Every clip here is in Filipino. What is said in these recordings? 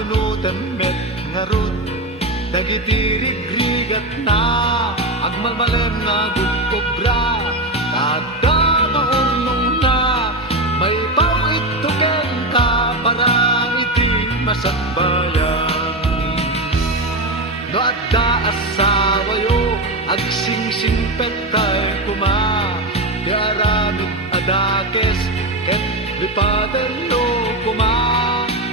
Manunutan met ngarut Dagitirig-rigat na Agmalmalan na gugkobra Tada maurnong na May pawit tuken ka Para iti masakbayan No adda asawa yo Agsingsingpet tayo kuma Di aramid adakes Ket lipatan yo kuma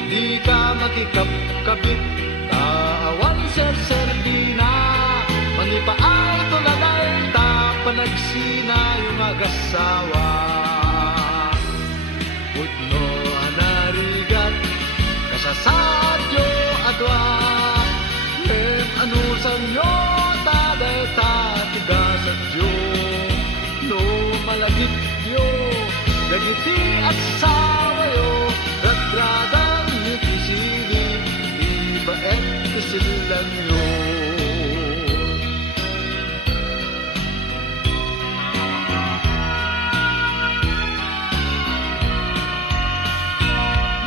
Di ka makikapkabit Taawan ser-serbina Mangipaay tulalay Ta panagsina yung agasawa Pudno anarigat Kasasadyo adwa Anusan nyo taday ta tigasan nyo No malagit nyo Ganiti at sawayo Ragradan nyo kisili Ibaet kisilan nyo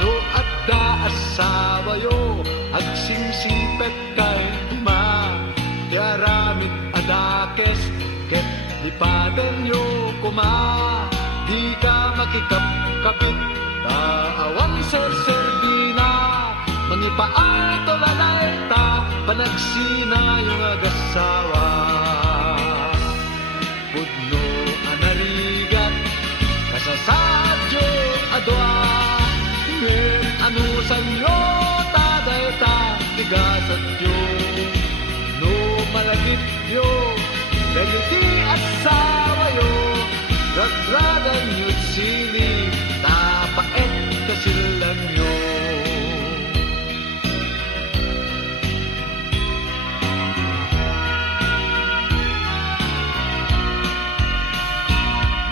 No adda asawayo Agsingsipet kay kuma Yaramit adakes Ket lipadan nyo kuma Di ka makikapkapit Taawan ser-serbina Mangipaay tulalay ta Panagsina yung agasawa Pudno anarigat Kasasadyo adwa Ngem anusan nyo Taday ta Tigasat nyo No malagit nyo Galiti at sawayo Ragradan nyo't sili Tapaet kasilan nyo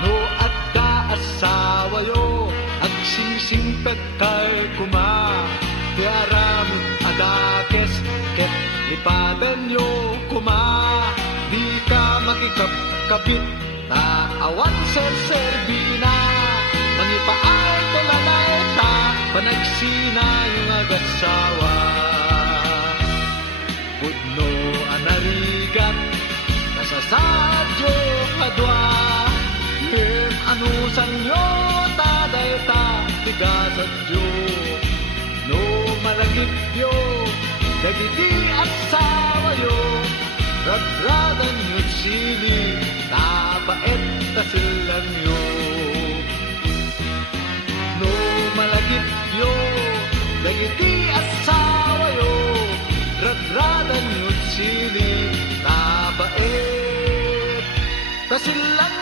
No adda asawayo Agsingsingpet kay kuma Tiaramit adakes Ket lipadan nyo kuma Di ka makikapkabit Taawan ser-serbina Mangipaay tulalay ta Panagsina yung agasawa Pudno anarigat Kasasadyo adwa Ngem anusan nyo taday ta Tigasat nyo No malagit nyo Dagiti at sawayo Ragradan nyo't sili Tapaet kasilan nyo No malagit nyo Dagiti asawayo Ragradan nyo't sili Tapaet kasilan